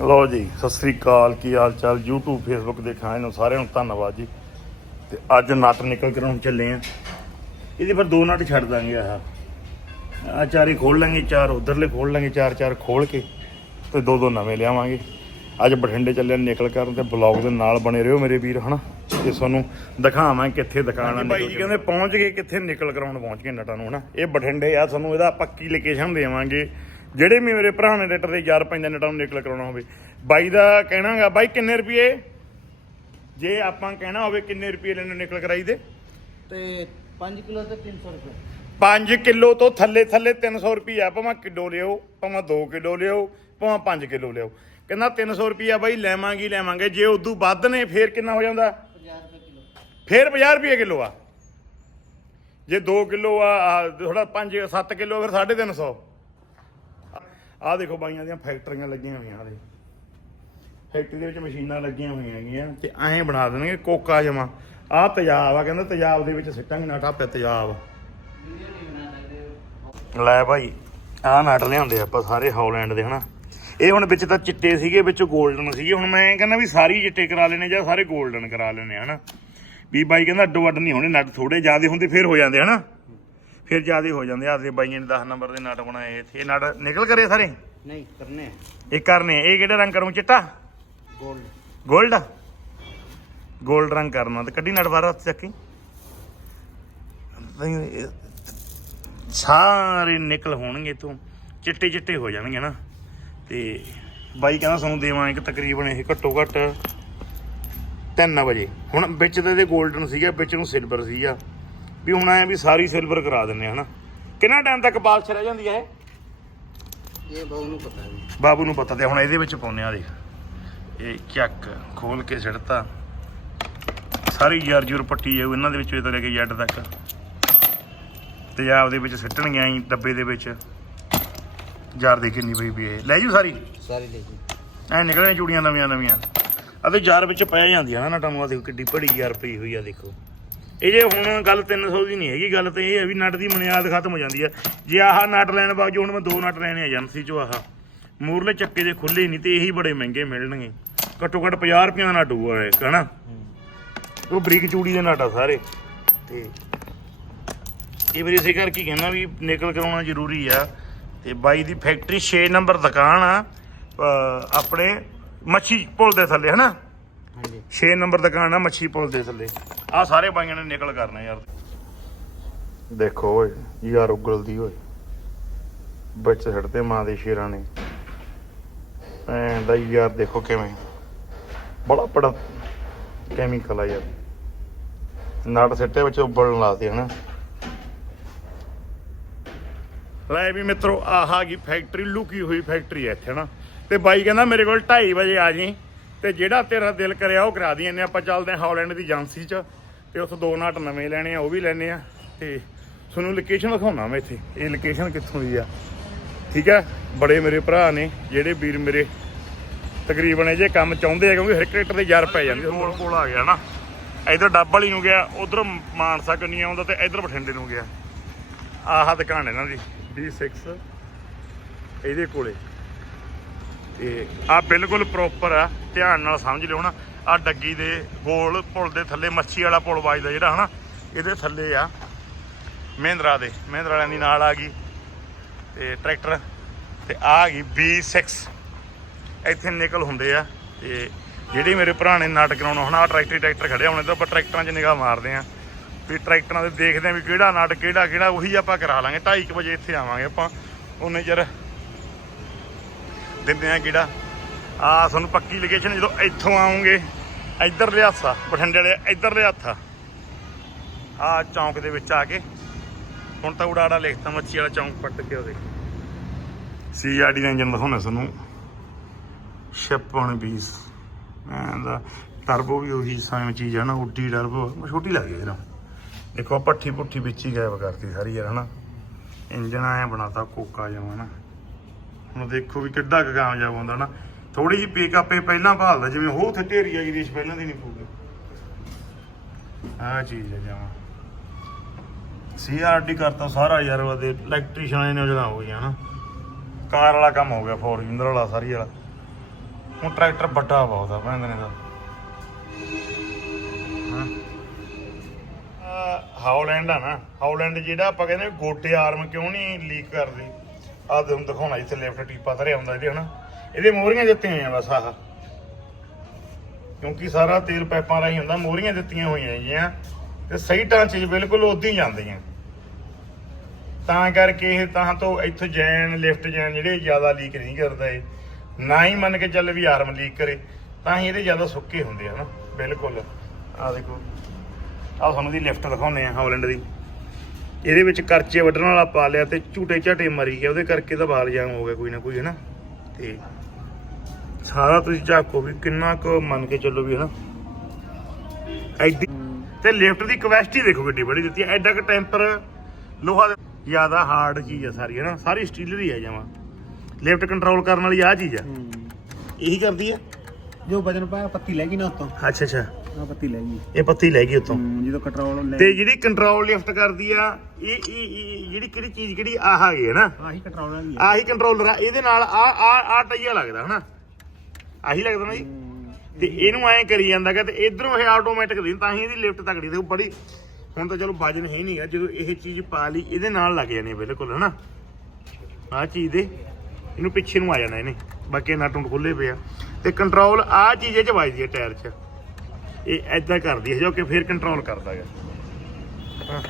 ਲਓ ਜੀ ਸਤਿ ਸ੍ਰੀ ਅਕਾਲ ਕੀ ਹਾਲ ਚਾਲ? YouTube Facebook ਦੇ ਖਾਣੇ ਨੂੰ ਸਾਰਿਆਂ ਨੂੰ ਧੰਨਵਾਦ ਜੀ। ਤੇ ਅੱਜ ਨਟ ਨਿਕਲ ਕੇ ਹੁਣ ਚੱਲੇ ਆ। ਇਹਦੇ ਪਰ ਦੋ ਨਟ ਛੱਡ ਦਾਂਗੇ ਆਹ। ਆ ਚਾਰੇ ਖੋਲ ਲਾਂਗੇ ਚਾਰ ਉਧਰਲੇ ਖੋਲ ਲਾਂਗੇ ਚਾਰ ਚਾਰ ਖੋਲ ਕੇ ਤੇ ਦੋ ਦੋ ਨਵੇਂ ਲਿਆਵਾਂਗੇ। ਅੱਜ ਬਠਿੰਡੇ ਚੱਲੇ ਨਿਕਲ ਕਰਨ ਤੇ ਬਲੌਗ ਦੇ ਨਾਲ ਬਣੇ ਰਹੋ ਮੇਰੇ ਵੀਰ ਹਨਾ? ਤੇ ਤੁਹਾਨੂੰ ਦਿਖਾਵਾਂ ਕਿੱਥੇ ਦੁਕਾਨ ਆ ਬਾਈ ਜੀ ਕਹਿੰਦੇ ਪਹੁੰਚ ਗਏ ਕਿੱਥੇ ਨਿਕਲ ਕਰਾਉਣ ਪਹੁੰਚ ਗਏ ਨਟਾਂ ਨੂੰ ਹਨਾ? ਇਹ ਬਠਿੰਡੇ ਆ ਤੁਹਾਨੂੰ ਇਹਦਾ ਪੱਕੀ ਲੋਕੇਸ਼ਨ ਦੇਵਾਂਗੇ? ਜਿਹੜੇ ਵੀ ਮੇਰੇ ਭਰਾ ਨੇ ਰੇਟਰ ਦੇ ਯਾਰ ਪੈਂਦੇ ਨਟਾਂ ਨੂੰ ਨਿਕਲ ਕਰਾਉਣਾ ਹੋਵੇ। ਬਾਈ ਦਾ ਕਹਿਣਾਗਾ ਬਾਈ ਕਿੰਨੇ ਰੁਪਏ? ਜੇ ਆਪਾਂ ਕਹਿਣਾ ਹੋਵੇ ਕਿੰਨੇ ਰੁਪਏ ਲੈਣੇ ਨਿਕਲ ਕਰਾਈ ਦੇ? ਤੇ 5 ਕਿਲੋ ਤੇ 300 ਰੁਪਏ। 5 ਕਿਲੋ ਤੋਂ ਥੱਲੇ ਥੱਲੇ 300 ਰੁਪਿਆ ਭਾਵੇਂ ਕਿਲੋ ਲਿਓ ਭਾਵੇਂ 2 ਕਿਲੋ ਲਿਓ ਭਾਵੇਂ 5 ਕਿਲੋ ਲਿਓ। ਕਹਿੰਦਾ 300 ਰੁਪਿਆ ਬਾਈ ਲੈਵਾਂਗੇ ਲੈਵਾਂਗੇ ਜੇ ਉਦੋਂ ਵੱਧ ਨੇ ਫੇਰ ਕਿੰਨਾ ਹੋ ਜਾਂਦਾ? 50 ਰੁਪਏ ਕਿਲੋ। ਫੇਰ 50 ਰੁਪਏ ਕਿਲੋ ਆ। ਜੇ 2 ਕਿਲੋ ਆ ਥੋੜਾ 5 7 ਕਿਲੋ ਫਿਰ 350 ਆਹ ਦੇਖੋ ਬਾਈਆਂ ਦੀਆਂ ਫੈਕਟਰੀਆਂ ਲੱਗੀਆਂ ਹੋਈਆਂ ਆਹ ਫੈਕਟਰੀ ਦੇ ਵਿੱਚ ਮਸ਼ੀਨਾਂ ਲੱਗੀਆਂ ਹੋਈਆਂ ਹੈਗੀਆਂ ਤੇ ਐਂ ਬਣਾ ਦੇਣਗੇ ਕੋਕਾ ਜਮਾ। ਆਹ ਤੇਜ਼ਾਬ ਆ, ਕਹਿੰਦਾ ਤੇਜ਼ਾਬ ਦੇ ਵਿੱਚ ਸਿੱਟਾਂਗੇ, ਨਾ ਟਾਪੇ ਤੇਜ਼ਾਬ। ਲੈ ਭਾਈ, ਆਹ ਨਟ ਲਿਆਉਂਦੇ ਆਪਾਂ ਸਾਰੇ ਹੌਲੈਂਡ ਦੇ, ਹਨਾ। ਇਹ ਹੁਣ ਵਿੱਚ ਤਾਂ ਚਿੱਟੇ ਸੀਗੇ, ਵਿੱਚ 골ਡਨ ਸੀਗੇ। ਹੁਣ ਮੈਂ ਕਹਿੰਦਾ ਵੀ ਸਾਰੀ ਚਿੱਟੇ ਕਰਾ ਲੈਣੇ ਜਾਂ ਸਾਰੇ 골ਡਨ ਕਰਾ ਲੈਣੇ ਹਨਾ। ਵੀ ਬਾਈ ਕਹਿੰਦਾ ਅੱਡੋ ਅੱਡ ਨਹੀਂ ਹੋਣੇ, ਨਟ ਥੋੜੇ ਜ਼ਿਆਦਾ ਹੁੰਦੇ, ਫਿਰ ਹੋ ਜਾਂਦੇ, ਹਨਾ। ਫਿਰ ਜਿਆਦੇ ਹੋ ਜਾਂਦੇ ਆ ਦੇ ਨੇ 10 ਨੰਬਰ ਦੇ ਨਟ ਬਣਾਏ ਇੱਥੇ। ਇਹ ਨਟ ਨਿਕਲ ਕਰੇ ਸਾਰੇ? ਨਹੀਂ ਕਰਨੇ ਇਹ ਕਰਨੇ ਇਹ ਕਿਹੜਾ ਰੰਗ ਕਰੂੰ ਚਿੱਟਾ? ਗੋਲਡ ਗੋਲਡ ਗੋਲਡ ਰੰਗ ਕਰਨਾ। ਤੇ ਕੱਢੀ ਨਟ ਬਾਹਰ ਚੱਕੀ। ਸਾਰੇ ਨਿਕਲ ਹੋਣਗੇ ਤੋਂ ਚਿੱਟੇ ਚਿੱਟੇ ਹੋ ਜਾਣਗੇ ਨਾ। ਤੇ ਬਾਈ ਕਹਿੰਦਾ ਸਾਨੂੰ ਦੇਵਾਂ ਇੱਕ ਤਕਰੀਬਨ ਇਹ ਘੱਟੋ ਘੱਟ 3 ਵਜੇ। ਹੁਣ ਵਿੱਚ ਤੇ ਦੇ 골ਡਨ ਸੀਗਾ ਵਿੱਚ ਨੂੰ ਸਿਲਵਰ ਸੀਗਾ। ਵੀ ਹੁਣ ਆਇਆ ਵੀ ਸਾਰੀ ਸਿਲਵਰ ਕਰਾ ਦਿੰਨੇ ਹਨਾ? ਕਿੰਨਾ ਟਾਈਮ ਤੱਕ ਪਾਲਸ਼ ਰਹਿ ਜਾਂਦੀ ਹੈ ਇਹ? ਇਹ ਬਹੁ ਨੂੰ ਪਤਾ ਹੈ ਬਾਬੂ ਨੂੰ ਪਤਾ ਤੇ ਹੁਣ ਇਹਦੇ ਵਿੱਚ ਪਾਉਨੇ ਆ ਦੇਖ। ਇਹ ਚੱਕ ਖੋਲ ਕੇ ਸਿੱਟਤਾ ਸਾਰੀ ਯਾਰ ਜੂਰ ਪੱਟੀ ਜਾਊ ਇਹਨਾਂ ਦੇ ਵਿੱਚੋਂ ਇਹ ਤੋਂ ਲੈ ਕੇ ਜੱਟ ਤੱਕ। ਤੇਜ਼ਾਬ ਦੇ ਵਿੱਚ ਸਿੱਟਣਗੀਆਂ ਹੀ ਡੱਬੇ ਦੇ ਵਿੱਚ। ਯਾਰ ਦੇ ਕਿੰਨੀ ਪਈ ਵੀ ਇਹ। ਲੈ ਜੂ ਸਾਰੀ? ਸਾਰੀ ਲੈ ਜੀ ਐ ਨਿਕਲਣੇ ਚੂੜੀਆਂ ਨਵੀਆਂ ਨਵੀਆਂ ਅਤੇ ਯਾਰ ਵਿੱਚ ਪੈ ਜਾਂਦੀਆਂ ਨਾ ਆ ਦੇਖੋ ਕਿੱਡੀ ਭੜੀ ਯਾਰ ਪਈ ਹੋਈ ਆ ਦੇਖੋ। ਇਹ ਜੇ ਹੁਣ ਗੱਲ 300 ਦੀ ਨਹੀਂ ਹੈਗੀ ਗੱਲ ਤੇ ਇਹ ਹੈ ਵੀ ਨਟ ਦੀ ਬੁਨਿਆਦ ਖਤਮ ਹੋ ਜਾਂਦੀ ਹੈ ਜੇ ਆਹ ਨਟ ਲੈਣ ਬਾਜੂ ਹੁਣ ਮੈਂ ਦੋ ਨਟ ਲੈਣੇ ਏਜੰਸੀ ਚੋਂ ਆਹ। ਮੂਰਲੇ ਚੱਕੇ ਦੇ ਖੁੱਲੇ ਨਹੀਂ ਤੇ ਇਹੀ ਬੜੇ ਮਹਿੰਗੇ ਮਿਲਣਗੇ। ਘੱਟੋ ਘੱਟ 50 ਰੁਪਏ ਦਾ ਨਟ ਹੋਊਗਾ ਇਹ ਹਨਾ? ਉਹ ਬਰੀਕ ਚੂੜੀ ਦੇ ਨਟ ਆ ਸਾਰੇ। ਤੇ ਇਹ ਮੇਰੀ ਇਸੇ ਕਰਕੇ ਕਹਿੰਦਾ ਵੀ ਨਿਕਲ ਕਰਾਉਣਾ ਜ਼ਰੂਰੀ ਆ। ਤੇ ਬਾਈ ਦੀ ਫੈਕਟਰੀ 6 ਨੰਬਰ ਦੁਕਾਨ ਆ ਆਪਣੇ ਮੱਛੀ ਪੁਲ ਦੇ ਥੱਲੇ ਹਨਾ? ਹਾਂਜੀ। 6 ਨੰਬਰ ਦੁਕਾਨ ਆ ਮੱਛੀ ਪੁਲ ਦੇ ਥੱਲੇ। ਆ ਸਾਰੇ ਬਾਈਆਂ ਨੇ ਨਿਕਲ ਕਰਨਾ ਯਾਰ। ਦੇਖੋ ਓਏ ਯਾਰ ਉਗਲਦੀ ਓਏ ਵਿੱਚ ਛੱਡਦੇ ਮਾਂ ਦੇ ਸ਼ੇਰਾਂ ਨੇ। ਐਂ ਦਾ ਯਾਰ ਦੇਖੋ ਕਿਵੇਂ। ਬੜਾ ਬੜਾ ਕੈਮੀਕਲ ਆ ਯਾਰ। ਨਾੜ ਸਿੱਟੇ ਵਿੱਚ ਉਬਲਣ ਲਾਤੇ ਹਨਾ। ਲੈ ਵੀ ਮਿੱਤਰੋ ਆਹ ਆ ਗਈ ਫੈਕਟਰੀ ਲੁਕੀ ਹੋਈ ਫੈਕਟਰੀ ਹੈ ਇੱਥੇ ਨਾ। ਤੇ ਬਾਈ ਕਹਿੰਦਾ ਮੇਰੇ ਕੋਲ 2:30 ਵਜੇ ਆ ਜੀ ਤੇ ਜਿਹੜਾ ਤੇਰਾ ਦਿਲ ਕਰਿਆ ਉਹ ਕਰਾ ਦੀ ਨੇ ਆਪਾਂ ਚੱਲਦੇ ਹਾਂ ਹਾਲੈਂਡ ਦੀ ਏਜੰਸੀ 'ਚ। ਤੇ ਉੱਥੋਂ ਦੋ ਨਾਟ ਨਵੇਂ ਲੈਣੇ ਆ, ਉਹ ਵੀ ਲੈਣੇ ਆ ਤੇ ਤੁਹਾਨੂੰ ਲੋਕੇਸ਼ਨ ਦਿਖਾਉਣਾ ਮੈਂ ਇੱਥੇ। ਇਹ ਲੋਕੇਸ਼ਨ ਕਿੱਥੋਂ ਦੀ ਆ? ਠੀਕ ਹੈ ਬੜੇ ਮੇਰੇ ਭਰਾ ਨੇ, ਜਿਹੜੇ ਵੀਰ ਮੇਰੇ ਤਕਰੀਬਨ ਇਹ ਜੇ ਕੰਮ ਚਾਹੁੰਦੇ ਆ, ਕਿਉਂਕਿ ਹਰ ਕ੍ਰਿਕਟਰ ਦੇ ਯਾਰ ਪੈ ਜਾਂਦੇ ਕੋਲ ਕੋਲ ਆ ਗਿਆ ਨਾ। ਇਧਰ ਡੱਬ ਵਾਲੀ ਨੂੰ ਗਿਆ, ਉਧਰ ਮਾਨਸਾ ਕੰਨੀ ਆਉਂਦਾ ਤੇ ਇਧਰ ਬਠਿੰਡੇ ਨੂੰ ਗਿਆ। ਆਹ ਦੁਕਾਨ ਇਹਨਾਂ ਦੀ D6 ਇਹਦੇ ਕੋਲੇ। ਤੇ ਆ ਬਿਲਕੁਲ ਪ੍ਰੋਪਰ ਆ, ਧਿਆਨ ਨਾਲ ਸਮਝ ਲਿਓ ਨਾ। ਆ ਡੱਗੀ ਦੇ ਗੋਲ ਪੁਲ ਦੇ ਥੱਲੇ ਮੱਛੀ ਵਾਲਾ ਪੁਲ ਵੱਜਦਾ ਜਿਹੜਾ, ਹਨਾ? ਇਹਦੇ ਥੱਲੇ ਆ। ਮਹਿੰਦਰਾ ਦੇ, ਮਹਿੰਦਰਾ ਵਾਲਿਆਂ ਦੀ ਨਾਲ ਆ ਗਈ। ਤੇ ਟਰੈਕਟਰ ਤੇ ਆ ਆ ਗਈ B6 ਇੱਥੇ ਨਿਕਲ ਹੁੰਦੇ ਆ। ਤੇ ਜਿਹੜੇ ਮੇਰੇ ਭਰਾ ਨੇ ਨਾਟਕ ਕਰਾਉਣਾ ਹਨਾ ਆਹ ਟਰੈਕਟਰ ਟਰੈਕਟਰ ਖੜੇ ਹੋਣੇ, ਤਾਂ ਆਪਾਂ ਟਰੈਕਟਰਾਂ 'ਚ ਨਿਗਾਹ ਮਾਰਦੇ ਆ। ਵੀ ਟਰੈਕਟਰਾਂ ਦੇ ਦੇਖਦੇ ਆ ਵੀ ਕਿਹੜਾ ਨਾਟਕ ਕਿਹੜਾ ਕਿਹੜਾ, ਉਹੀ ਆਪਾਂ ਕਰਾ ਲਾਂਗੇ। 2:30 ਵਜੇ ਇੱਥੇ ਆਵਾਂਗੇ ਆਪਾਂ। ਉਹਨੇ ਚਿਰ ਦਿੰਦੇ ਆ ਕਿਹੜਾ ਆ ਤੁਹਾਨੂੰ ਪੱਕੀ ਲੋਕੇਸ਼ਨ ਜਦੋਂ ਇੱਥੋਂ ਆਉਂਗੇ ਇੱਧਰ ਲਿਆਸਾ ਬਠਿੰਡੇ ਵਾਲੇ ਇੱਧਰ ਲਿਆਥਾ ਆ ਚੌਂਕ ਦੇ ਵਿੱਚ ਆ ਕੇ। ਹੁਣ ਤਾਂ ਉਡਾੜਾ ਲਿਖਤਾ, ਮੱਛੀ ਵਾਲਾ ਚੌਂਕ ਪੱਟ ਕੇ ਉਹਦੇ। ਸੀਆਰਡੀ ਦਾ ਇੰਜਨ ਦਿਖਾਉਣਾ ਤੁਹਾਨੂੰ। ਸ਼ਿਪ ਹੁਣ 20 ਦਾ ਟਰਬੋ ਵੀ ਉਹੀ ਸੇਮ ਚੀਜ਼ ਹੈ ਨਾ, ਉੱਡੀ ਟਰਬੋ ਛੋਟੀ ਲੱਗਦੀ ਇਹਨੂੰ ਦੇਖੋ, ਆਹ ਪੱਠੀ ਪੁੱਠੀ ਵਿੱਚ ਹੀ ਗਾਇਬ ਕਰਤੀ ਸਾਰੀ ਯਾਰ, ਹਨਾ। ਇੰਜਨ ਆਇਆ ਬਣਾਤਾ, ਕੋਕਾ ਜਿਹਾ ਨਾ। ਹੁਣ ਦੇਖੋ ਵੀ ਕਿੱਡਾ ਕੁ ਕਾਮਯਾਬ ਹੁੰਦਾ ਨਾ। ਥੋੜੀ ਜਿਹੀ ਪਿਕਅਪ ਇਹ ਪਹਿਲਾਂ ਭਾਲਦਾ, ਜਿਵੇਂ ਉਹ ਉੱਥੇ ਢੇਰੀ ਆ ਗਈ ਪਹਿਲਾਂ ਦੀ ਨਹੀਂ ਪੂਗੀ ਆਹ ਚੀਜ਼ ਹੈ ਜਮਾ। ਸੀਆਰਡੀ ਕਰਤਾ ਸਾਰਾ ਯਾਰ, ਉਹਦੇ ਇਲੈਕਟ੍ਰੀਸ਼ੀਅਨ ਨੇ ਉਹ ਹੋ ਗਈਆਂ ਨਾ। ਕਾਰ ਵਾਲਾ ਕੰਮ ਹੋ ਗਿਆ ਫੋਰਚੂਨਰ ਵਾਲਾ, ਸਾਰੀ ਵਾਲਾ। ਹੁਣ ਟਰੈਕਟਰ ਵੱਡਾ ਬਹੁਤ ਆ, ਭੈਣ ਨੇ ਦਾ ਹਾਉਲੈਂਡ ਆ ਨਾ। ਹਾਉਲੈਂਡ ਜਿਹੜਾ ਆਪਾਂ ਕਹਿੰਦੇ ਗੋਟੇ ਆਰਮ ਕਿਉਂ ਨਹੀਂ ਲੀਕ ਕਰਦੀ? ਆਹ ਤੁਹਾਨੂੰ ਦਿਖਾਉਣਾ, ਇੱਥੇ ਲੈਫਟ ਟੀਪਾ ਧਰਿਆ ਹੁੰਦਾ ਇਹਦੇ, ਹਨਾ? ਇਹਦੇ ਮੋਹਰੀਆਂ ਦਿੱਤੀਆਂ ਹੋਈਆਂ ਬਸ ਆਹ। ਕਿਉਂਕਿ ਸਾਰਾ ਤੇਲ ਪਾਈਪਾਂ ਰਾਹੀਂ ਹੁੰਦਾ, ਮੋਹਰੀਆਂ ਦਿੱਤੀਆਂ ਹੋਈਆਂ ਹੈਗੀਆਂ। ਤੇ ਸਹੀ ਢਾਂਚੇ 'ਚ ਬਿਲਕੁਲ ਉਦਾਂ ਹੀ ਜਾਂਦੀਆਂ। ਤਾਂ ਕਰਕੇ ਇਹ ਤਾਂ ਤੋਂ ਇੱਥੋਂ ਜੈਨ, ਲਿਫਟ ਜੈਨ ਜਿਹੜੇ ਜ਼ਿਆਦਾ ਲੀਕ ਨਹੀਂ ਕਰਦਾ ਇਹ। ਨਾ ਹੀ ਮੰਨ ਕੇ ਚੱਲ ਵੀ ਆਰਮ ਲੀਕ ਕਰੇ, ਤਾਂ ਹੀ ਇਹਦੇ ਜ਼ਿਆਦਾ ਸੁੱਕੇ ਹੁੰਦੇ ਆ ਬਿਲਕੁਲ। ਆ ਦੇਖੋ ਆ ਤੁਹਾਨੂੰ ਦੀ ਲਿਫਟ ਦਿਖਾਉਨੇ ਆ ਹਾਲੈਂਡ ਦੀ। ਇਹਦੇ ਵਿੱਚ ਕਰਚੇ ਵੱਢਣ ਵਾਲਾ ਪਾ ਲਿਆ ਤੇ ਝੂਟੇ ਝਾਟੇ ਮਰੀ ਗਿਆ, ਉਹਦੇ ਕਰਕੇ ਤਾਂ ਬਾਲ ਜਾਮ ਹੋ ਗਿਆ ਕੋਈ ਨਾ ਕੋਈ ਹੈ ਨਾ ਤੇ ਸਾਰਾ ਤੁਸੀਂ ਝਾਕੋ ਵੀ ਕਿੰਨਾ ਕੁ ਮੰਨ ਕੇ ਚੱਲੋ ਵੀ ਹੈ ਨਾ ਐਡੀ ਤੇ ਲਿਫਟ ਦੀ ਕਪੈਸਿਟੀ ਦੇਖੋ ਕਿੱਡੀ ਬੜੀ ਦਿੱਤੀ ਹੈ ਐਡਾ ਕੁ ਟੈਂਪਰ ਲੋਹਾ ਦਾ ਜ਼ਿਆਦਾ ਹਾਰਡ ਚੀਜ਼ ਹੈ ਸਾਰੀ ਹੈ ਨਾ ਸਾਰੀ ਸਟੀਲਰੀ ਹੈ ਜਮਾ। ਲਿਫਟ ਕੰਟਰੋਲ ਕਰਨ ਵਾਲੀ ਆ ਚੀਜ਼ ਆ। ਇਹੀ ਕਰਦੀ ਆ। ਜੋ ਵਜਨ ਪਾਇਆ ਪੱਤੀ ਲੈ ਗਈ ਨਾ ਉਤੋਂ। ਅੱਛਾ ਅੱਛਾ। ਆ ਪੱਤੀ ਲੈ ਗਈ। ਇਹ ਪੱਤੀ ਲੈ ਗਈ ਉਤੋਂ। ਜਦੋਂ ਕੰਟਰੋਲ ਲੈ ਤੇ ਜਿਹੜੀ ਕੰਟਰੋਲ ਲਿਫਟ ਕਰਦੀ ਆ ਇਹ ਇਹ ਜਿਹੜੀ ਕਿਹੜੀ ਚੀਜ਼ ਕਿਹੜੀ ਆਹ ਹੈਗੀ ਹੈ ਨਾ। ਆਹੀ ਕੰਟਰੋਲ ਵਾਲੀ ਆਹੀ ਕੰਟਰੋਲਰ ਆ। ਇਹਦੇ ਨਾਲ ਆ ਆ ਆ ਟਈਆ ਲੱਗਦਾ ਹਨਾ। ਆਹੀ ਲੱਗਦਾ ਨਾ ਜੀ। ਤੇ ਇਹਨੂੰ ਐਂ ਕਰੀ ਜਾਂਦਾਗਾ ਤੇ ਇਧਰੋਂ ਇਹ ਆਟੋਮੈਟਿਕ ਦੀ ਤਾਂ ਹੀ ਇਹਦੀ ਲਿਫਟ ਤਕੜੀ ਤੇ ਬੜੀ ਹੁਣ ਤਾਂ ਚਲੋ ਵਜਨ ਹੈ ਨਹੀਂਗਾ ਜਦੋਂ ਇਹ ਚੀਜ਼ ਪਾ ਲਈ ਇਹਦੇ ਨਾਲ ਲੱਗ ਜਾਣੀ ਬਿਲਕੁਲ ਹਨਾ? ਆਹ ਚੀਜ਼ ਦੇ ਇਹਨੂੰ ਪਿੱਛੇ ਨੂੰ ਆ ਜਾਣਾ ਇਹਨੇ ਬਾਕੀ ਨਟ ਨੂੰ ਖੁੱਲੇ ਪਿਆ ਤੇ ਕੰਟਰੋਲ ਆਹ ਚੀਜ਼ ਇਹ ਚ ਵੱਜਦੀ ਹੈ ਟਾਇਰ 'ਚ। ਇਹ ਐਦਾਂ ਕਰਦੀ ਹੈ ਜੋ ਕਿ ਫਿਰ ਕੰਟਰੋਲ ਕਰਦਾ ਹੈ ਹਾਂ।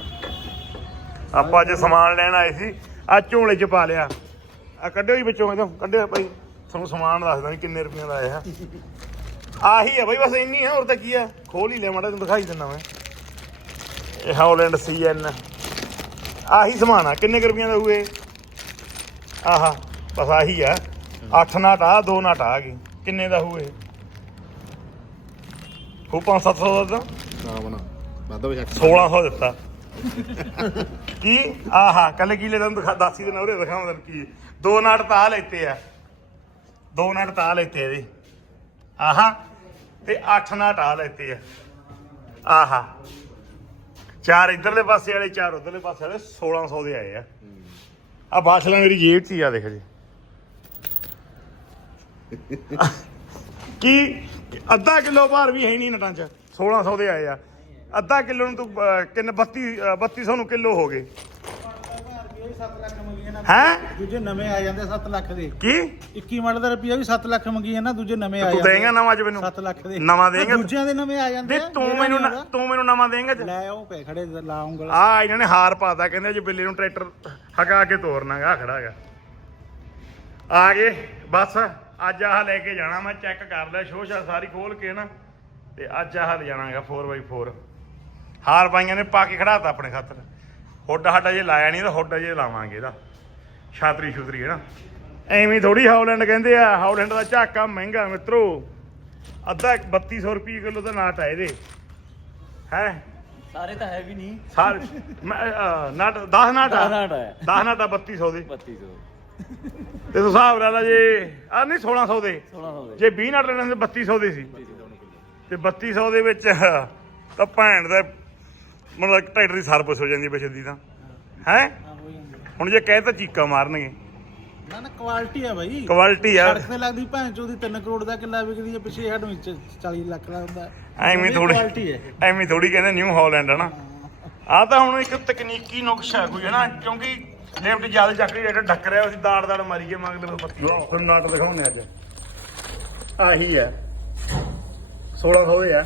ਆਪਾਂ ਅੱਜ ਸਮਾਨ ਲੈਣ ਆਏ ਸੀ ਆ ਝੋਲੇ 'ਚ ਪਾ ਲਿਆ। ਆ ਕੱਢਿਓ ਹੀ ਵਿੱਚੋਂ ਇਹਦੋਂ ਕੱਢਿਓ ਭਾਈ। ਤੁਹਾਨੂੰ ਸਮਾਨ ਦੱਸਦਾ ਨਹੀਂ ਕਿੰਨੇ ਰੁਪਈਆਂ ਦਾ ਆਇਆ। ਆਹੀ ਆ ਬਈ ਬਸ ਇੰਨੀ ਆ ਹੋਰ ਤਾਂ ਕੀ ਆ? ਖੋਲ ਹੀ ਲੈ ਮਾੜਾ ਤੈਨੂੰ ਦਿਖਾਈ ਦਿੰਦਾ ਮੈਂ। ਇਹ ਹਾਲੈਂਡ ਸੀਐਨ ਆਹੀ ਸਮਾਨ ਆ ਕਿੰਨੇ ਰੁਪਈਆਂ ਦਾ ਹੋਏ ਆਹਾ ਬਸ ਆਹੀ ਆ। 8 ਨਾਟ ਆ 2 ਨਾਟ ਆ ਗਈ ਕਿੰਨੇ ਦਾ ਹੋਏ ਉਹ 5-700 ਦਾ ਤਾਂ। ਨਾ ਬਣਾ ਵਾਧਾ ਵੀ 1600 ਦਿੱਤਾ। ਕੀ? ਆਹਾ ਕੱਲ ਕੀ ਲੈ ਤੈਨੂੰ ਦਿਖਾ ਦਾਸੀ ਦੇ ਨਵਰੇ ਦਿਖਾਵਾਂ ਤੈਨੂੰ ਕੀ। ਦੋ ਨਾਟ ਤਾਂ ਆਹ ਲੈਤੇ ਆ। ਦੋ ਨਾਟ ਤਾਂ ਲੈਤੇ ਇਹਦੇ। ਆਹਾ ਤੇ 8 ਨਾਟ ਆ ਲੈਤੇ ਆ। ਆਹਾ। ਚਾਰ ਇਧਰਲੇ ਪਾਸੇ ਵਾਲੇ ਚਾਰ ਉਧਰਲੇ ਪਾਸੇ ਵਾਲੇ 1600 ਦੇ ਆਏ ਆ। ਆ ਬਾਸ਼ਲਾ ਮੇਰੀ ਜੇਬ 'ਚ ਹੀ ਆ ਦੇਖ ਜੀ। ਕੀ ਅੱਧਾ ਕਿਲੋ ਭਾਰ ਵੀ ਹੈ ਨਹੀਂ ਨਟਾਂ 'ਚ। 1600 ਦੇ ਆਏ ਆ। ਅੱਧਾ ਕਿਲੋ ਨੂੰ ਤੂੰ ਅਹ, ਕਿੰਨੇ 32 ਅਹ, 3200 ਨੂੰ ਕਿਲੋ ਹੋ ਗਏ। ਹੈ? ਦੂਜੇ ਨਵੇਂ ਆ ਜਾਂਦੇ 7 ਲੱਖ ਦੇ। ਕੀ? 21 ਮਾਡਲ ਦਾ ਰੁਪਿਆ ਵੀ 7 ਲੱਖ ਮੰਗੀ ਹੈ ਨਾ ਦੂਜੇ ਨਵੇਂ ਆ ਤੂੰ ਜਾਂਦੇ ਦੇਂਗਾ ਨਵਾਂ ਅੱਜ ਮੈਨੂੰ? 7 ਲੱਖ ਦੇ। ਨਵਾਂ ਦੇਂਗਾ ਦੂਜਿਆਂ ਦੇ ਨਵੇਂ ਆ ਜਾਂਦੇ ਆ, ਤੂੰ ਮੇਰਾ ਮੈਨੂੰ ਨਹੀਂ ਨ-। ਤੂੰ ਮੈਨੂੰ ਨਵਾਂ ਦੇਂਗਾ ਅੱਜ। ਲੈ ਉਹ ਪੈ ਖੜੇ ਲਾਉਂਗਾ ਆ ਇਹਨਾਂ ਨੇ ਹਾਰ ਪਾਤਾ ਕਹਿੰਦੇ ਜੇ ਬਿੱਲੇ ਨੂੰ ਟਰੈਕਟਰ ਹਕਾ ਕੇ ਤੋਰਨਾਗਾ ਖੜਾ ਹੈਗਾ। ਆ ਗਏ ਬਸ ਅੱਜ ਆਹ ਲੈ ਕੇ ਜਾਣਾ ਮੈਂ ਚੈੱਕ ਕਰ ਲਿਆ ਸ਼ੋਸ਼ਾ ਸਾਰੀ ਖੋਲ ਕੇ ਨਾ ਤੇ ਅੱਜ ਆਹ ਲੈ ਜਾਣਾਗਾ 4x4 ਹਾਰ ਪਾਈਆਂ ਨੇ ਪਾ ਕੇ ਖੜਾਤਾ ਆਪਣੇ ਖਾਤਰ। ਹੁੱਡਾ ਸਾਡਾ ਜੇ ਲਾਇਆ ਨਹੀਂ ਤਾਂ ਹੁੱਡਾ ਜੇ ਲਾਵਾਂਗੇ ਇਹਦਾ। ਛਾਤਰੀ ਛੁਤਰੀ ਹੈ ਨਾ? ਐਵੇਂ ਥੋੜੀ ਹਾਲੈਂਡ ਕਹਿੰਦੇ ਆ ਹਾਲੈਂਡ ਦਾ ਝਾਕਾ ਮਹਿੰਗਾ ਮਿੱਤਰੋ। ਅੱਧਾ 3200 ਰੁਪਏ ਕਿਲੋ ਦਾ ਨਾਟ ਆ ਇਹਦੇ। ਹੈ? ਸਾਰੇ ਤਾਂ ਹੈ ਵੀ ਨਹੀਂ। ਸਾਰੇ ਨਾਟ 10 ਨਾਟ ਆ? ਦਸ ਨਾਟ ਹੈ। 10 ਨਾਟ ਆ 3200 ਦੇ। 3200 ਤੇ ਤੂੰ ਹਿਸਾਬ ਲਾ ਲਾ ਜੇ ਆ ਨਹੀਂ 1600 ਦੇ। 1600 ਦੇ। ਜੇ 20 ਨਾਟ ਲੈਣੇ ਹੁੰਦੇ 3200 ਦੇ ਸੀ। ਤੇ 3200 ਦੇ ਵਿੱਚ ਤਾਂ ਭੈਣ ਦਾ ਮਤਲਬ ਟਰੈਕਟਰ ਦੀ ਸਰਵਿਸ ਹੋ ਜਾਂਦੀ ਹੈ ਬਚਦੀ ਤਾਂ। ਹੈ। ਹੁਣ ਜੇ ਕਹੇ ਤਾਂ ਚੀਕਾਂ ਮਾਰਨਗੇ। ਨਾ ਨਾ ਕੁਆਲਿਟੀ ਆ ਬਾਈ। ਕੁਆਲਿਟੀ ਆ। ਸੜਕ ਤੇ ਲੱਗਦੀ ਭੈਣ ਚੋਦੀ 3 ਕਰੋੜ ਦਾ ਕਿੱਲਾ ਵਿਕਦੀ ਹੈ ਪਿੱਛੇ ਸਾਡੇ ਵਿੱਚ 40 ਲੱਖ ਦਾ ਹੁੰਦਾ। ਐਵੇਂ ਥੋੜੀ ਕੁਆਲਿਟੀ ਹੈ ਐਵੇਂ ਥੋੜੀ ਕਹਿੰਦੇ ਨਿਊ ਹਾਲੈਂਡ ਹੈ ਨਾ। ਆ ਤਾਂ ਹੁਣ ਇੱਕ ਤਕਨੀਕੀ ਨੁਕਸ਼ਾ ਕੋਈ ਹੈ ਨਾ? ਕਿਉਂਕਿ ਲਿਫਟ ਜ਼ਿਆਦਾ ਚੱਕ ਰਹੀ ਹੈ ਢੱਕ ਰਿਹਾ ਅਸੀਂ ਦਾੜ ਦਾੜ ਮਾਰੀਏ ਮੰਗਦੇ ਪੱਤੀ ਤੁਹਾਨੂੰ ਨਾਟ ਦਿਖਾਉਣੇ ਅੱਜ। ਆਹੀ ਹੈ 1600 ਦੇ ਆ।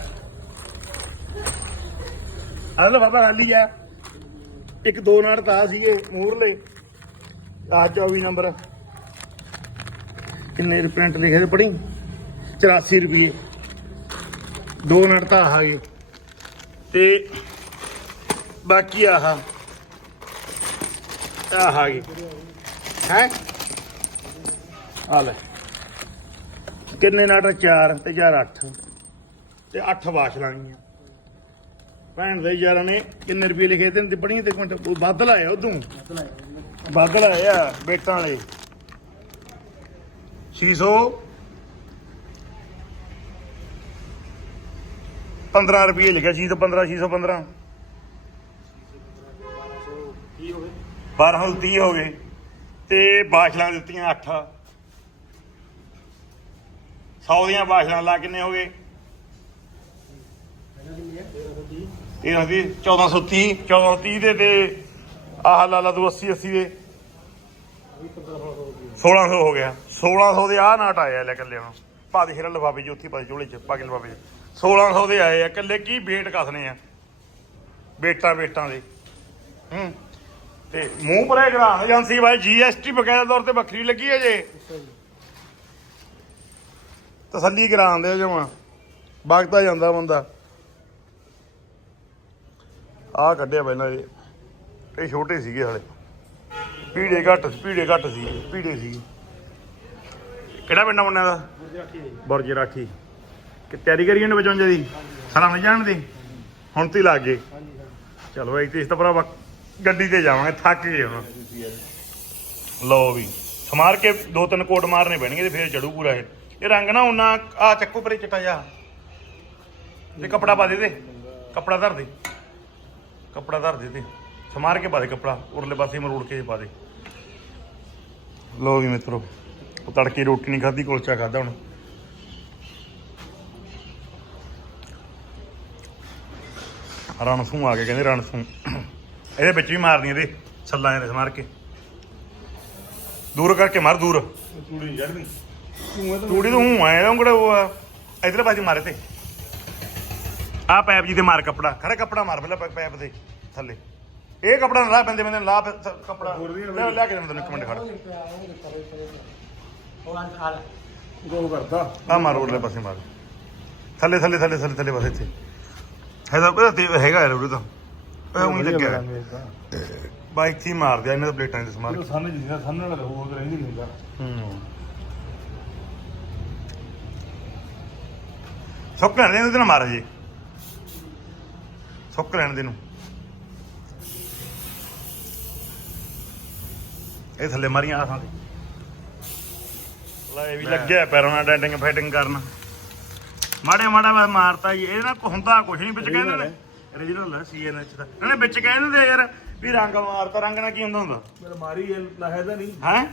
ਆਹ ਲੈ ਬਾਬਾ ਖਾਲੀ ਆ। ਇੱਕ ਦੋ ਨਾਟ ਤਾਂ ਸੀਗੇ ਮੂਰਲੇ ਆ 24 ਨੰਬਰ। ਕਿੰਨੇ ਰੁਪਏ ਲਿਖੇ ਤੇ ਪੜੀ 84 ਰੁਪਏ ਦੋ ਨਟ ਤਾਂ ਆ ਗਏ। ਤੇ ਬਾਕੀ ਆਹ। ਆਹ ਆ ਗਏ। ਹੈ? ਆ ਲੈ। ਕਿੰਨੇ ਨਟ 4 ਤੇ 4 8 ਤੇ 8 ਵਾਸ਼ ਲਾਣੀਆਂ ਭੈਣ ਦੇ ਯਾਰਾਂ ਨੇ ਕਿੰਨੇ ਰੁਪਏ ਲਿਖੇ ਤੇ ਤੇ ਤੇ ਇੱਕ ਮਿੰਟ, ਉਹ ਵੱਧ ਲਾਇਆ ਉਦੋਂ। ਵੱਧ ਲਾਇਆ ਬੇਟਾਂ ਵਾਲੇ। 600 15 ਰੁਪਏ ਲਿਖਿਆ ਸੀ ਤਾਂ 15 615 12 30 ਹੋ ਗਏ। ਤੇ ਬਾਸ਼ਲਾਂ ਦਿੱਤੀਆਂ 8 100 ਦੀਆਂ ਬਾਸ਼ਾਂ ਲਾ ਕਿੰਨੇ ਹੋ ਗਏ? ਇਹ ਹੁੰਦੀ 1430 1430 ਦੇ ਤੇ ਆਹ ਲਾ ਲਾ ਤੂੰ 80 80 ਦੇ। 1600 ਹੋ ਗਿਆ। 1600 ਦੇ ਆਹ ਨਾਟ ਆਇਆ ਲੈ ਕੱਲੇ ਹੁਣ। ਪਾ ਦੇ ਹੀਰਾ ਲਫਾਫੇ ਜੀ ਉੱਥੇ ਪਾ ਦੇ ਝੋਲੇ ਚ ਪਾ ਕੇ ਲਫਾਫੇ ਚ। 1600 ਦੇ ਆਏ ਆ ਕੱਲੇ ਕੀ ਵੇਟ ਕਸਨੇ ਆ? ਬੇਟਾਂ ਬੇਟਾਂ ਦੇ। ਹੂੰ। ਤੇ ਮੂੰਹ ਪਰੇ ਕਰਾ ਏਜੰਸੀ ਬਾਈ ਜੀਐਸਟੀ ਬਕਾਇਦਾ ਤੌਰ ਤੇ ਵੱਖਰੀ ਲੱਗੀ ਹੈ ਜੇ? ਤਸੱਲੀ ਕਰਾਉਂਦੇ ਹੋ ਜਮਾ। ਵਗਦਾ ਜਾਂਦਾ ਬੰਦਾ। ਆਹ ਕੱਢਿਆ ਪਹਿਲਾਂ ਇਹ ਇਹ ਛੋਟੇ ਸੀਗੇ ਹਲੇ। ਪੀੜੇ ਘੱਟ ਪੀੜੇ ਘੱਟ ਸੀ, ਪੀੜੇ ਸੀ। ਕਿਹੜਾ ਪਿੰਡ ਮੁੰਨਿਆਂ ਦਾ? ਬੁਰਜ ਰਾਠੀ ਕਿ ਤਿਆਰੀ ਕਰੀ ਉਹਨੇ ਵਜਾਉਣ ਦੀ? ਸਾਰਾ ਨਹੀਂ ਜਾਣ ਹੁਣ ਤੇ ਲੱਗ ਗਏ। ਚਲੋ ਇੱਥੇ ਇਸ ਤਾਂ ਭਰਾਵਾ ਗੱਡੀ ਤੇ ਜਾਵਾਂਗੇ, ਥੱਕ ਗਏ ਹੁਣ। ਲਓ ਵੀ, ਸਮਾਰ ਕੇ ਦੋ ਤਿੰਨ ਕੋਟ ਮਾਰਨੇ ਪੈਣਗੇ ਤੇ ਫੇਰ ਚੜੂ ਪੂਰਾ ਇਹ। ਇਹ ਰੰਗ ਨਾ ਉਹਨਾਂ ਆ ਚੱਕੋ ਪਰੇ ਚਿੱਟਾ ਜਾ ਤੇ ਕਪੜਾ ਪਾ ਦੇ ਦੇ, ਕਪੜਾ ਧਰ ਦੇ। ਕਪੜਾ ਧਰ ਦੇ ਤੇ ਸਮਾਰ ਕੇ ਪਾ ਦੇ ਕਪੜਾ ਉਰਲੇ ਪਾਸੇ ਮਰੋੜ ਕੇ ਪਾ ਦੇ। ਲੋ ਵੀ ਮਿੱਤਰੋ ਉਹ ਤੜਕੇ ਰੋਟੀ ਨਹੀਂ ਖਾਧੀ ਕੁਲਚਾ ਖਾਦਾ ਹੁਣ। ਰਣਸੂ ਆ ਕੇ ਕਹਿੰਦੇ ਰਣਸੂ। ਇਹਦੇ ਵਿੱਚ ਵੀ ਮਾਰਦੀਆਂ ਇਹਦੇ ਛੱਲਾਂ ਇਹਦੇ ਮਾਰ ਕੇ। ਦੂਰ ਕਰਕੇ ਮਾਰ ਦੂਰ। ਨਹੀਂ ਚੜਦੀ ਤੂੜੀ ਤੋਂ ਹੂੰ ਆਇਆ ਉਂਗੜਾ ਉਹ ਆ। ਇਧਰਲੇ ਪਾਸੇ ਮਾਰੇ ਤੇ। ਆ ਪੈਪ ਜੀ ਤੇ ਮਾਰ ਕੱਪੜਾ ਖੜਾ ਕੱਪੜਾ ਮਾਰ ਪਹਿਲਾਂ ਪੈ- ਪੈਪ ਤੇ ਥੱਲੇ। ਇਹ ਕੱਪੜਾ ਨਾ ਲਾ ਬੰਦੇ ਬੰਦੇ ਨੂੰ ਲਾ ਫਿਰ ਕੱਪੜਾ। ਲੈ ਲੈ ਕੇ ਦੇ ਮੈਨੂੰ ਇੱਕ ਮਿੰਟ ਖੜ। ਗੋ ਕਰਦਾ। ਆ ਮਾਰ ਉਰਲੇ ਪਾਸੇ ਮਾਰ। ਥੱਲੇ ਥੱਲੇ ਥੱਲੇ ਥੱਲੇ ਥੱਲੇ ਬਸ ਇੱਥੇ। ਹੈਦਾ ਉਹਦਾ ਤੇ ਹੈਗਾ ਯਾਰ ਉਹਦੇ ਤਾਂ। ਇਹ ਉਹੀ ਲੱਗਿਆ। ਬਾਈਕ ਤੇ ਹੀ ਮਾਰ ਦਿਆ ਇਹਨਾਂ ਦੇ ਪਲੇਟਾਂ ਦੇ ਸਮਾਰ ਸਾਨੇ ਜਿੰਨਾ ਸਾਨੇ ਨਾਲ ਹੋਰ ਰਹਿੰਦੀ ਨਹੀਂ ਹੁੰਦਾ ਹੂੰ। ਸੁੱਕ ਲੈਣ ਦੇ ਉਹਦੇ ਨਾਲ ਮਾਰ ਜੀ ਸੁੱਕ ਲੈਣ ਦੇ ਨੂੰ ਇਹ ਥੱਲੇ ਮਾਰੀਆਂ ਆਸਾਂ ਤੇ ਲੈ ਇਹ ਵੀ ਲੱਗਿਆ ਪੈਰਾਂ ਨਾਲ ਡੈਂਟਿੰਗ ਫਾਈਟਿੰਗ ਕਰਨ। ਮਾੜੇ ਮਾੜਾ ਬਸ ਮਾਰਤਾ ਜੀ ਇਹ ਨਾ ਹੁੰਦਾ ਕੁਝ ਨਹੀਂ ਵਿੱਚ ਕਹਿੰਦੇ ਨੇ। origignal ਹੈ ਸੀਐਨਐਚ ਦਾ। ਇਹਨੇ ਵਿੱਚ ਕਹਿੰਦੇ ਨੇ ਯਾਰ ਵੀ ਰੰਗ ਮਾਰਤਾ ਰੰਗ ਨਾਲ ਕੀ ਹੁੰਦਾ ਹੁੰਦਾ? ਮੇਰਾ ਮਾਰੀ ਹੈ ਲਾਹੇ ਤਾਂ ਨਹੀਂ। ਹੈ?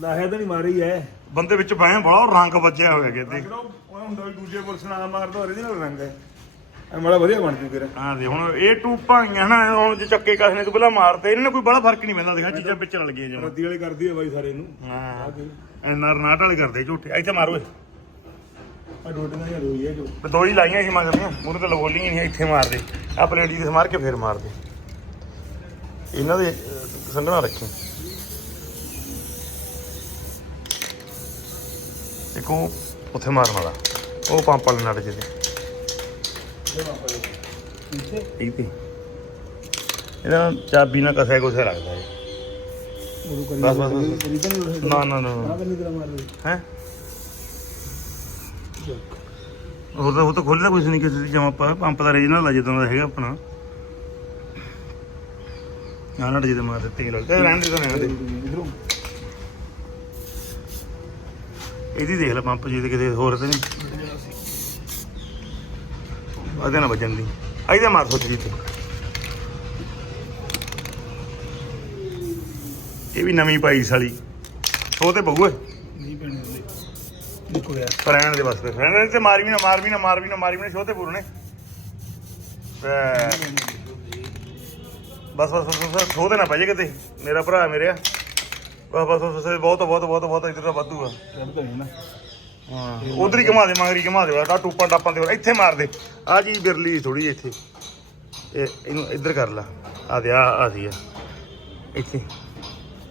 ਲਾਹੇ ਤਾਂ ਨਹੀਂ ਮਾਰੀ ਹੈ। ਬੰਦੇ ਵਿੱਚ ਪਾਏ ਬੜਾ ਰੰਗ ਵੱਜਿਆ ਹੋਇਆ ਕਿਤੇ ਉਹ ਹੁੰਦਾ ਦੂਜੇ ਪੁਲਿਸ ਨਾਲ ਮਾਰਦਾ original ਰੰਗ ਹੈ। ਐ ਬੜਾ ਵਧੀਆ ਬਣ ਜੂ ਫਿਰ। ਹਾਂ ਦੇ ਹੁਣ ਇਹ ਟੂਪਾਂ ਆਈਆਂ ਨਾ ਹੁਣ ਜੇ ਚੱਕੇ ਕਸ ਨੇ ਤੂੰ ਪਹਿਲਾਂ ਮਾਰਦੇ ਇਹਨਾਂ ਨਾਲ ਕੋਈ ਬੜਾ ਫ਼ਰਕ ਨਹੀਂ ਪੈਂਦਾ ਦੇਖਾ ਚੀਜ਼ਾਂ ਵਿੱਚ ਰਲ ਗਈਆਂ ਜਮਾ ਰੱਦੀ ਵਾਲੀ ਕਰਦੀ ਹੈ ਬਾਈ ਸਾਰੇ ਨੂੰ। ਹਾਂ। ਐਨਾ ਰਨਾਟ ਵਾਲੇ ਕਰਦੇ ਝੂਠੇ ਇੱਥੇ ਮਾਰੋ ਆ ਰੋਟੀਆਂ ਹੀ ਰੋਈ ਹੈ ਜੋ। ਇਹ ਦੋ ਹੀ ਲਾਈਆਂ ਸੀ ਮਗਰ ਮੂਰੇ ਤੇ ਲਗੋਲੀਆਂ ਨਹੀਂ ਇੱਥੇ ਮਾਰਦੇ। ਆ ਪਲੇਟੀ ਦੇ ਮਾਰ ਕੇ ਫੇਰ ਮਾਰਦੇ। ਇਹਨਾਂ ਦੇ ਸੰਘਣਾ ਰੱਖੀ। ਇੱਕ ਉਹ ਉੱਥੇ ਮਾਰਨ ਵਾਲਾ ਉਹ ਪੰਪ ਵਾਲੇ ਨਟ ਜਿਹਦੇ ਠੀਕ ਤੇ ਇਹਦਾ ਚਾਬੀ ਨਾਲ ਕਸਿਆ ਕੁਸਿਆ ਲੱਗਦਾ ਹੈ। ਉਹ ਕਰੀ ਬਸ, ਬਸ, ਬਸ। ਨਾ ਨਾ ਨਾ ਹੈ? ਹੋਰ ਤਾਂ ਉਹ ਤਾਂ ਖੋਲ੍ਹਦਾ ਕੁਝ ਨਹੀਂ ਕਿਸੇ ਦੀ ਜਮਾ ਪਾ ਪੰਪ ਦਾ ਰੀਜਨਲ ਆ ਜਿੱਦਾਂ ਦਾ ਹੈਗਾ ਆਪਣਾ। ਆਹ ਨਟ ਜਿਹਦੇ ਮਾਰ ਤੇਲ ਵਾਲੇ ਰਹਿਣ ਦੇ ਤਾਂ ਰਹਿਣ ਦੇ। ਇਹਦੀ ਦੇਖ ਲੈ ਪੰਪ ਜਿਹਦੇ ਕਿਤੇ ਹੋਰ ਤੇ ਨਹੀਂ। ਉਹਦੇ ਨਾਲ ਵੱਜਣ ਦੀ। ਇਹਦੇ ਮਾਰ ਸੋਚ ਜੀ ਤੇ। ਇਹ ਵੀ ਨਵੀਂ ਪਾਈ ਸਾਲੀ ਉਹ ਤੇ ਬਹੂ ਹੈ ਨਹੀਂ ਪੈਣੀ ਉਹਦੇ ਯਾਰ ਦੇ ਤੇ ਮਾਰ ਵੀ ਨਾ ਮਾਰ ਵੀ ਨਾ ਮਾਰ ਵੀ ਨਾ ਮਾਰ ਵੀ ਨਾ ਛੋਤੇ ਪੂਰਨੇ। ਬਸ ਬਸ ਬਸ ਬਸ ਛੋਤੇ ਨਾ ਪਜੇ ਕਿਤੇ। ਮੇਰਾ ਭਰਾ ਮੇਰੇ ਆ। ਬਸ ਬਸ ਬਸ ਬਹੁਤ ਬਹੁਤ ਬਹੁਤ ਬਹੁਤ ਇੱਧਰ ਦਾ ਵਾਧੂ ਆ। ਚੜਦਾ ਨਾ। ਉਧਰ ਹੀ ਘੁਮਾ ਦੇ ਮਗਰੀ ਘੁਮਾ ਦੇ ਆ ਟੂਪਾਂ ਟਾਪਾਂ ਦੇ ਇੱਥੇ ਮਾਰ ਦੇ। ਆ ਜੀ ਬਿਰਲੀ ਥੋੜੀ ਇੱਥੇ। ਇਹ ਇਹਨੂੰ ਇੱਧਰ ਕਰ ਲਾ। ਆ ਦੇ ਆ ਆ ਸੀ ਆ ਇੱਥੇ।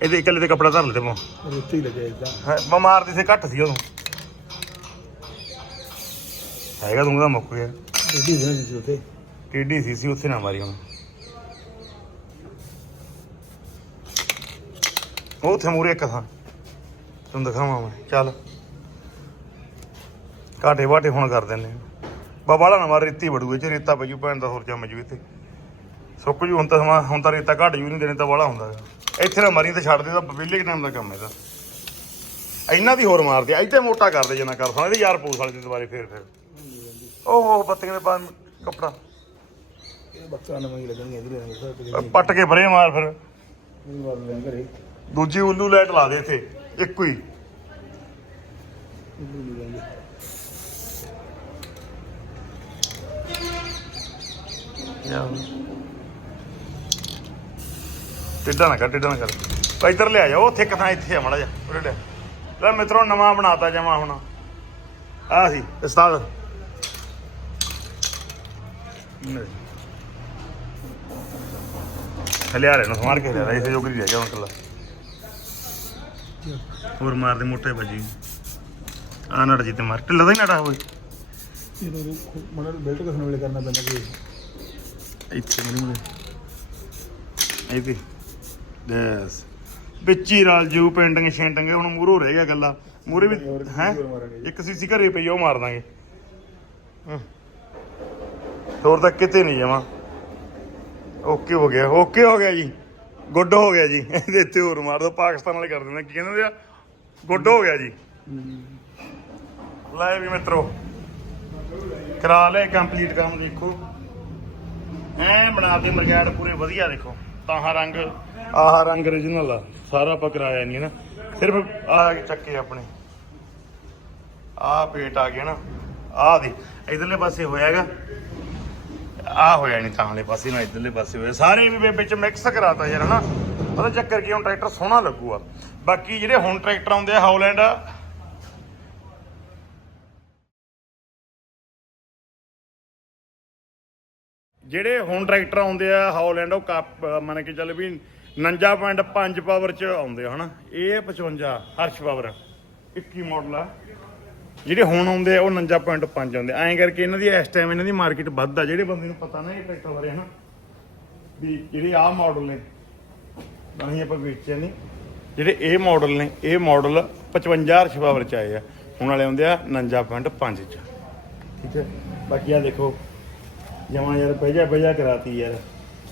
ਇਹਦੇ ਇਕੱਲੇ ਤੇ ਕੱਪੜਾ ਧਰ ਲੈ ਤੇ ਮੋ ਰੋਟੀ ਲੱਗਿਆ ਇਦਾਂ। ਹਾਂ ਬਿਮਾਰ ਦੇ ਸੇ ਘੱਟ ਸੀ ਉਦੋਂ ਹੈਗਾ ਤੂੰ ਦਾ ਮੁੱਕ ਗਿਆ। ਨਹੀਂ ਸੀ ਉੱਥੇ। ਟੇਢੀ ਸੀ ਸੀ ਉੱਥੇ ਨਾ ਮਾਰੀ ਹੁਣ ਉਹ ਉੱਥੇ ਮੂਰੇ ਇੱਕ ਥਾਂ। ਦਿਖਾਵਾਂ ਮੈਂ। ਚੱਲ। ਘਾਟੇ ਵਾਟੇ ਹੁਣ ਕਰ ਦਿੰਨੇ ਬਾ ਬਾਲਾ ਨਾ ਮਾਰ ਰੇਤੀ ਵੜੂਏ ਚ ਰੇਤਾ ਪਜੂ ਭੈਣ ਦਾ ਹੋਰ ਜੰਮ ਜੂ ਇੱਥੇ। ਸੁੱਕ ਜੂ ਹੁਣ ਤਾਂ ਸਮਾਂ ਹੁਣ ਤਾਂ ਰੇਤਾ ਘਟ ਜੂ ਨਹੀਂ ਦੇਣੇ ਤਾਂ ਬਾਲਾ ਹੁੰਦਾ। ਇੱਥੇ ਨਾ ਮਰੀ ਤੇ ਛੱਡ ਦੇ ਤਾਂ ਵਿਹਲੇ ਟਾਈਮ ਦਾ ਕੰਮ ਇਹਦਾ। ਇਹਨਾਂ ਦੀ ਹੋਰ ਮਾਰਦੇ ਇੱਥੇ ਮੋਟਾ ਕਰਦੇ ਜਿੰਨਾ ਕਰ ਸਕਦਾ ਇਹਦੇ ਯਾਰ ਪੂਸ ਵਾਲੇ ਦੇ ਦੁਬਾਰੇ ਫੇਰ ਫੇਰ। ਓਹ ਬੱਤੀਆਂ ਦੇ ਬਾਅਦ ਕੱਪੜਾ। ਨਵਾਂ ਹੀ ਲੱਗਣਗੇ ਪੱਟ ਕੇ ਮਾਰ ਫਿਰ। ਮਾਰ ਘਰੇ। ਦੂਜੀ ਉੱਲੂ ਲਾਈਟ ਲਾ ਦੇ ਇੱਥੇ ਇੱਕੋ ਹੀ ਇਧਰ ਨਹੀਂ ਜਾਂਦੇ ਕਿਆ ਟਿੱਡਾ ਨਾ ਕਰ ਟਿੱਡਾ ਨਾ ਕਰ। ਇੱਧਰ ਲਿਆ ਜਾ ਉੱਥੇ ਇੱਕ ਥਾਂ ਇੱਥੇ ਆ ਮੜਾ ਜਾ ਉਰੇ ਲੈ ਲੈ ਮਿੱਤਰੋ ਨਵਾਂ ਬਣਾਤਾ ਜਮਾ ਹੁਣ। ਆ ਸੀ ਉਸਤਾਦ। ਹਲਿਆ ਨੂੰ ਸਮਾਰ ਕੇ ਲਿਆ ਇਸੇ ਜੋਗਰੀ ਰਹਿ ਗਿਆ ਹੁਣ ਕੱਲਾ ਹੋਰ ਮਾਰ ਦੇ ਮੋਟੇ ਵੱਜੀ ਆ ਨੜ ਜੀ ਤੇ ਮਾਰ ਢਿੱਲਾ ਦਾ ਹੀ ਨੜਾ ਹੋਵੇ ਇਹਨੂੰ ਮੜਾ ਬੈਲਟ ਕਸਣ ਵੇਲੇ ਕਰਨਾ ਪੈਂਦਾ ਕਿ ਇੱਥੇ ਮੈਨੂੰ ਮੁੜੇ ਇੱਥੇ ਯੈਸ ਵਿੱਚ ਹੀ ਰਾਲ ਜੂ ਪੇਂਟਿੰਗ ਸ਼ੇਂਟਿੰਗ ਹੁਣ ਮੂਰੋ ਰਹਿ ਗਿਆ ਗੱਲਾਂ। ਮੂਰੇ ਵੀ ਹੈ? ਇੱਕ ਸੀਸੀ ਘਰੇ ਪਈ ਆ, ਉਹ ਮਾਰ ਦਾਂਗੇ। ਹਮ। ਹੋਰ ਤਾਂ ਕਿਤੇ ਨਹੀਂ ਜਾਵਾਂ। ਓਕੇ ਹੋ ਗਿਆ ਓਕੇ ਹੋ ਗਿਆ ਜੀ। ਗੁੱਡ ਹੋ ਗਿਆ ਜੀ। ਇਹਦੇ ਇੱਥੇ ਹੋਰ ਮਾਰ ਦੋ ਪਾਕਿਸਤਾਨ ਵਾਲੇ ਕਰ ਦਿੰਦੇ ਕੀ ਕਹਿੰਦੇ ਆ? ਗੁੱਡ ਹੋ ਗਿਆ ਜੀ। ਲੈ ਵੀ ਮਿੱਤਰੋ। ਕਰਾ ਲੈ ਕੰਪਲੀਟ ਕੰਮ ਦੇਖੋ। ਐ ਬਣਾ ਦੇ ਪੂਰੇ ਵਧੀਆ ਦੇਖੋ। ਤਾਹਾਂ ਰੰਗ, ਆਹ ਰੰਗ origignal ਆ। ਸਾਰਾ ਆਪਾਂ ਕਰਾਇਆ ਨਹੀਂ ਨਾ। ਸਿਰਫ ਆ ਚੱਕੇ ਆਪਣੇ। ਆਹ ਪੇਟ ਆ ਗਿਆ ਨਾ। ਆਹ ਦੇ ਇਧਰਲੇ ਪਾਸੇ ਹੋਇਆਗਾ ਆ ਹੋਇਆ ਨਹੀਂ ਤਾਂ ਵਾਲੇ ਪਾਸੇ, ਨਾ ਇਧਰਲੇ ਪਾਸੇ ਹੋਇਆ। ਸਾਰੇ ਵੀ ਵਿੱਚ ਮਿਕਸ ਕਰਾਤਾ ਯਾਰ, ਹਨਾ। ਪਤਾ ਚੱਕਰ ਕੀ ਹੁਣ ਟਰੈਕਟਰ ਸੋਹਣਾ ਲੱਗੂਗਾ। ਬਾਕੀ ਜਿਹੜੇ ਹੁਣ ਟਰੈਕਟਰ ਆਉਂਦੇ ਆ ਹਾਲੈਂਡ ਜਿਹੜੇ ਹੁਣ ਟਰੈਕਟਰ ਆਉਂਦੇ ਆ ਹਾਲੈਂਡ, ਉਹ ਕੱਪ, ਮੰਨ ਕੇ ਚੱਲ ਵੀ 49.5 ਪਾਵਰ ਚ ਆਉਂਦੇ ਆ, ਹਨਾ? ਇਹ 55 ਹਰਸ਼ ਪਾਵਰ 21 ਮਾਡਲ ਆ। ਜਿਹੜੇ ਹੁਣ ਆਉਂਦੇ ਆ, ਉਹ 49.5 ਆਉਂਦੇ ਐਂ ਕਰਕੇ ਇਹਨਾਂ ਦੀ ਇਸ ਟਾਈਮ ਇਹਨਾਂ ਦੀ ਮਾਰਕੀਟ ਵੱਧ ਆ। ਜਿਹੜੇ ਬੰਦੇ ਨੂੰ ਪਤਾ ਨਾ ਇਹ ਟਰੈਕਟਰ ਬਾਰੇ, ਹਨਾ? ਵੀ ਜਿਹੜੇ ਆਹ ਮਾਡਲ ਨੇ ਤਾਂ ਆਪਾਂ ਵੇਚਿਆ ਨਹੀਂ। ਜਿਹੜੇ ਇਹ ਮਾਡਲ ਨੇ, ਇਹ ਮਾਡਲ 55 ਹਰਸ਼ ਪਾਵਰ ਚ ਆਏ ਆ। ਹੁਣ ਵਾਲੇ ਆਉਂਦੇ ਆ 49.5 ਚ। ਠੀਕ ਹੈ? ਬਾਕੀ ਆ ਦੇਖੋ ਜਮਾ ਯਾਰ ਬਈਆ ਬਈਆ ਕਰਾਤੀ ਯਾਰ।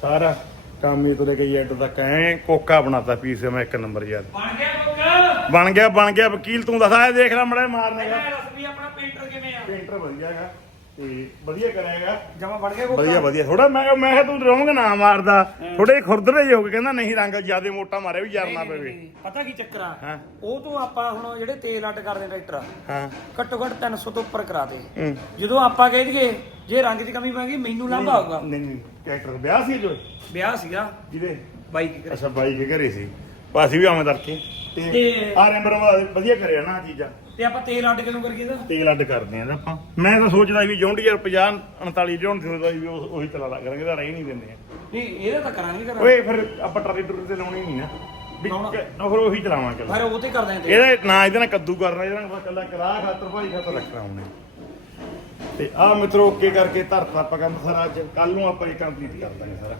ਸਾਰਾ ਕੰਮ ਹੀ ਤੁਰੇ ਗਈ ਐਡ ਤੱਕ ਐ ਕੋਕਾ ਬਣਾਤਾ ਪੀਸ ਮੈਂ ਇੱਕ ਨੰਬਰ ਯਾਰ। ਬਣ ਗਿਆ ਬਣ ਗਿਆ ਬਣ ਗਿਆ। ਵਕੀਲ ਤੂੰ ਦੱਸ ਆ ਦੇਖ ਲੈ ਮੜਾ ਮਾਰਨੇ ਦਾ। ਆਪਣਾ ਪੇਂਟਰ ਕਿਵੇਂ ਆ? ਪੇਂਟਰ ਵਧੀਆ ਹੈਗਾ। ਤੇ ਵਧੀਆ ਕਰਾਏਗਾ ਜਮਾ ਬਣ ਗਿਆ ਵਧੀਆ ਵਧੀਆ। ਥੋੜਾ ਮੈਂ ਕਿਹਾ- ਮੈਂ ਕਿਹਾ ਤੂੰ ਰੋਂਗ ਨਾ ਮਾਰਦਾ। ਥੋੜੇ ਖੁਰਦਰੇ ਜਿਹੇ ਹੋ ਗਏ ਕਹਿੰਦਾ ਨਹੀਂ ਰੰਗ ਜਿਆਦੇ ਮੋਟਾ ਮਾਰਿਆ ਵੀ ਜਰਨਾ ਪਵੇ। ਪਤਾ ਕੀ ਚੱਕਰ ਆ? ਹਾਂ। ਉਹ ਤੋਂ ਆਪਾਂ ਹੁਣ ਜਿਹੜੇ ਤੇਲ ਅੱਡ ਕਰਦੇ ਟਰੈਕਟਰ ਆ, ਹਾਂ। ਘੱਟੋ ਘੱਟ 300 ਤੋਂ ਉੱਪਰ ਕਰਾ ਦੇ। ਹੂੰ। ਜਦੋਂ ਆਪਾਂ ਕਹਿ ਦਈਏ ਜੇ ਰੰਗ 'ਚ ਕਮੀ ਪੈ ਗਈ ਮੈਨੂੰ ਲਾਂਭਾ ਆਊਗਾ। ਨਹੀਂ ਨਹੀਂ ਕੈਰੈਕਟਰ ਵਿਆਹ ਸੀ ਜੋ ਵਿਆਹ ਸੀਗਾ। ਜਿਹਦੇ ਬਾਈ ਕੀ ਕਰੇ ਅੱਛਾ ਬਾਈ ਦੇ ਘਰੇ ਸੀ। ਪਾਸੀ ਵੀ ਆਵੇਂ ਤੜਕੇ। ਤੇ ਤੇ- ਆ ਰੈਂਬਰ ਵਧੀਆ ਕਰਿਆ ਨਾ ਆਹ ਚੀਜ਼ਾਂ। ਤੇ ਆਪਾਂ ਤੇਲ ਅੱਡ ਕਿਉਂ ਕਰੀਏ ਦਾ ਤੇਲ ਅੱਡ ਕਰਦੇ ਆਂ ਆਪਾਂ। ਮੈਂ ਤਾਂ ਸੋਚਦਾ ਵੀ ਜੌਂਡੀਅਰ 50 39 ਲਿਆਉਣ ਸੋਚਦਾ ਵੀ ਉਹ- ਉਹੀ ਚਲਾ ਲਾ ਕਰਾਂਗੇ ਤਾਂ ਰਹਿ ਨਹੀਂ ਦਿੰਦੇ ਆ। ਨਹੀਂ ਇਹਦਾ ਤਾਂ ਕਰਾਂਗੇ ਕਰਾਂਗੇ ਓਏ ਫਿਰ ਆਪਾਂ ਟਰਾਲੀ ਟਰੂਲੀ ਤੇ ਲਾਉਣੀ ਨਹੀਂ ਨਾ ਵੀ ਲਾਉਣਾ। ਕ- ਫਿਰ ਉਹੀ ਚਲਾਵਾਂਗੇ ਫਿਰ ਉਹ ਤੇ ਕਰਦੇ ਆ ਤੇਲ। ਇਹਦਾ ਨਾ ਇਹਦੇ ਨਾਲ ਕੱਦੂ ਕਰਨਾ ਇਹਦਾ ਨਾਲ ਕੱਲਾ ਕਰਾ ਖਾਤਰ ਭਾਈ ਖਾਤਰ ਰੱਖਣਾ ਉਹਨੇ। ਤੇ ਆ ਮਿੱਤਰੋ ਓਕੇ ਕਰਕੇ ਧਰਤਾ ਆਪਾਂ ਕੰਮ ਸਾਰਾ ਅੱਜ। ਕੱਲ ਨੂੰ ਆਪਾਂ ਇਹ ਕੰਪਲੀਟ ਕਰ ਦਾਂਗੇ ਸਾਰਾ।